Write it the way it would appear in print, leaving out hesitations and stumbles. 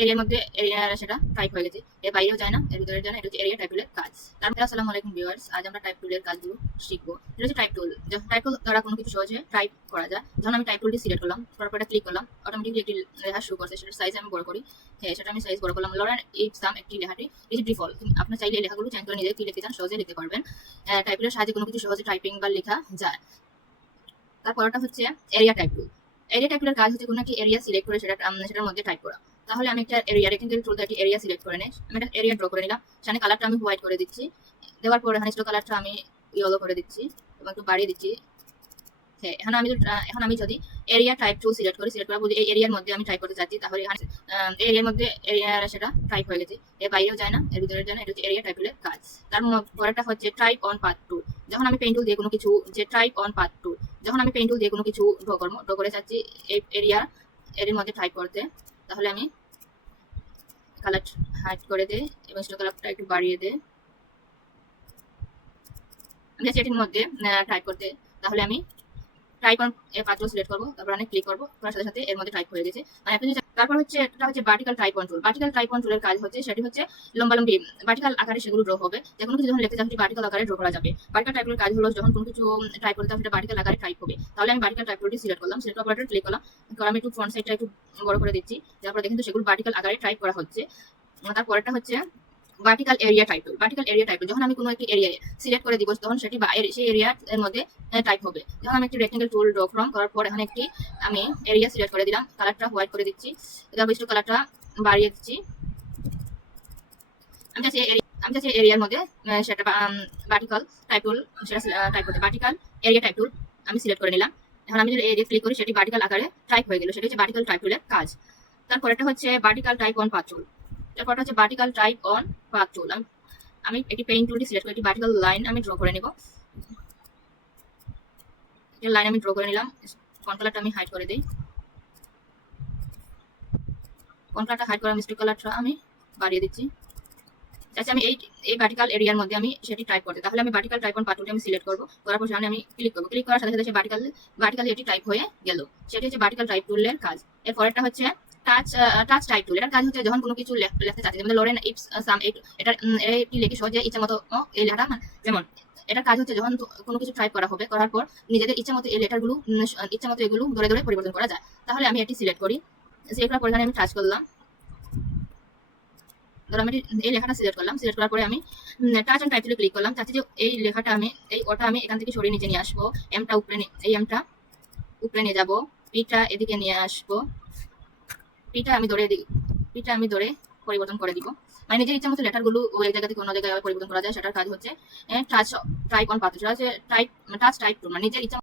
এরিয়ার মধ্যে এরিয়া সেটা টাইপ হয়ে গেছে, এর বাইরেও যায় না, এর ভিতরে যায় না। এটা হচ্ছে এরিয়া টাইপ টুলের কাজ। তারপরে আসসালামু আলাইকুম ভিউয়ার্স, আজ আমরা টাইপ টুলের কাজগুলো শিখবো। এটা হচ্ছে টাইপ টুল। যখন টাইপ টুল দ্বারা কোনো কিছু সহজে টাইপ করা যায়। যখন আমি টাইপ টুলটি সিলেক্ট করলাম, তারপর এটা ক্লিক করলাম, অটোমেটিকলি একটি লেখা শুরু করছে। সেটার সাইজ আমি বড় করি। হ্যাঁ, সেটা আমি সাইজ বড় করলাম। লরেন ইপসাম একটি লেখাটি এই যে ডিফল্ট, আপনি চাইলে এই লেখাগুলো চেঞ্জ করে নিজে কি লিখতে চান সহজে লিখতে পারবেন। টাইপের সাহায্যে কোনো কিছু সহজে টাইপিং বা লেখা যায়। তারপরটা হচ্ছে এরিয়া টাইপ টুল। এরিয়া টাইপ টুলের কাজ হচ্ছে কোনো একটি এরিয়া সিলেক্ট করে সেটার মধ্যে টাইপ করা। তাহলে আমি একটা এরিয়া রেক্টেঙ্গেল টুল দিয়ে একটি এরিয়া সিলেক্ট করে নিই। আমি একটা এরিয়া ড্র করে নিলাম। সেখানে কালারটা আমি হোয়াইট করে দিচ্ছি। দেওয়ার পর এখানে কালারটা আমি ইয়েলো করে দিচ্ছি এবং একটু বাড়িয়ে দিচ্ছি। হ্যাঁ, এখন আমি যদি এরিয়া টাইপ টুল সিলেক্ট করা বলি এই এরিয়ার মধ্যে আমি টাইপ করতে চাচ্ছি, তাহলে এখানে এরিয়ার মধ্যে এরিয়া সেটা টাইপ হয়ে গেছে, এর বাইরেও যায় না, এর ভিতরে যায় না। এটা হচ্ছে এরিয়া টাইপের কাজ। তার পরেরটা হচ্ছে টাইপ অন পাথ টুল। যখন আমি পেন টুল দিয়ে কোনো কিছু যে টাইপ অন পাথ টুল, যখন আমি পেন টুল দিয়ে কোনো কিছু ড্র করে চাচ্ছি এই এর মধ্যে টাইপ করতে, তাহলে আমি কালার হাইড করে দিই এবং কালারটা একটু বাড়িয়ে দিই। আমি এটির মধ্যে টাইপ করতে, তাহলে আমি type on path tool select করবো, তারপর আমি ক্লিক করবো, করার সাথে সাথে এর মধ্যে টাইপ হয়ে গেছে। মানে আপনি তারপর হচ্ছে একটা হচ্ছে vertical type on tool. Vertical type on টুলের কাজ হচ্ছে সেটি হচ্ছে লম্বালম্বি ভার্টিক্যাল আকারে সেগুলো ড্র হবে। যে কোনো কিছু যখন লিখতে চান ভার্টিক্যাল আকারে ড্র করা যাবে। ভার্টিক্যাল টাইপের কাজ হলো যখন কোনো কিছু টাইপ করতে সেটা ভার্টিক্যাল আকারে টাইপ হবে। তাহলে আমি ভার্টিক্যাল টাইপ টুলটি সিলেক্ট করলাম, সিলেক্ট করার পর ক্লিক করলাম, কারণ আমি একটু ফ্রন্ট সাইডটা একটু বড় করে দিচ্ছি। তারপর দেখেন তো সেগুলো ভার্টিক্যাল আকারে টাইপ করা হচ্ছে। তারপরটা হচ্ছে ভার্টিক্যাল এরিয়া টাইপ টুল। ভার্টিক্যাল এরিয়া টাইপ টুল যখন আমি কোনো একটি এরিয়া সিলেক্ট করে দিব, তখন সেটি সেই এরিয়ার মধ্যে টাইপ হবে। যখন আমি একটি রেক্টেঙ্গেল টুল ড্র করলাম, করার পর এখানে একটি আমি এরিয়া সিলেক্ট করে দিলাম, কালারটা হোয়াইট করে দিচ্ছি, তারপর কালারটা বাড়িয়ে দিচ্ছি। আমি চাচ্ছি এরিয়ার মধ্যে সেটা ভার্টিক্যাল টাইপ টুল সেটা টাইপ করতে। ভার্টিক্যাল এরিয়া টাইপ টুল আমি সিলেক্ট করে নিলাম। এখন আমি যদি এরিয়া ক্লিক করি, সেটি ভার্টিক্যাল আকারে টাইপ হয়ে গেল। সেটা হচ্ছে ভার্টিক্যাল টাইপ টুলের কাজ। তারপর এটা হচ্ছে ভার্টিক্যাল টাইপ অন পাথ টুল। তারপর হচ্ছে ভার্টিক্যাল টাইপ অন পাথ টুল। আমি একটি পেইন টুলটি সিলেক্ট করে একটি ভার্টিক্যাল লাইন আমি ড্র করে নেব। এই লাইন আমি ড্র করে নিলাম। ফন্ট কালারটা আমি হাইড করে দেই। ফন্ট কালারটা হাইড করা মিস্টেক কালারটা আমি বাড়িয়ে দিচ্ছি। আচ্ছা, আমি এই ভার্টিক্যাল এরিয়ার মধ্যে আমি সেটি টাইপ করতে, তাহলে আমি ভার্টিক্যাল টাইপ অন পাথ টুলটি আমি সিলেক্ট করব। করার পর সামনে আমি ক্লিক করব। ক্লিক করার সাথে সাথে সে ভার্টিক্যালি এটি টাইপ হয়ে গেল। সেটি হচ্ছে ভার্টিক্যাল টাইপ টুলের কাজ। এর পরেরটা হচ্ছে টাচ টাইপ টুল। এটার কাজ হচ্ছে যখন কোনো কিছু লিখতে চাচ্ছি, যেমন লরেন ইপস সাম এটা এটি লিখে সহজে ইচ্ছা মতো এই লেখাটা যেমন এটার কাজ হচ্ছে যখন কোনো কিছু টাইপ করা হবে, করার পর নিজেদের ইচ্ছা মতো এই লেটারগুলো ইচ্ছা মতো এগুলো ধরে ধরে পরিবর্তন করা যায়। তাহলে আমি এটি সিলেক্ট করি। সিলেক্ট করার পর এখানে আমি টাচ করলাম। ধরো আমি এই লেখাটা সিলেক্ট করলাম। সিলেক্ট করার পরে আমি টাচ অন টাইপ টুলে ক্লিক করলাম। চাচ্ছি যে এই লেখাটা আমি এই ওটা আমি এখান থেকে সরিয়ে নিচে নিয়ে আসবো। এমটা উপরে এই এমটা উপরে নিয়ে যাবো, পিটা এদিকে নিয়ে আসবো, পিটা আমি ধরে পরিবর্তন করে দিব। মানে নিজের ইচ্ছা মতো লেটারগুলো ওই জায়গা থেকে অন্য জায়গায় পরিবর্তন করা যায়। সেটার কাজ হচ্ছে টাচ টাইপ অন পাথ। সেটা হচ্ছে টাচ টাইপ টুল, মানে নিজের ইচ্ছা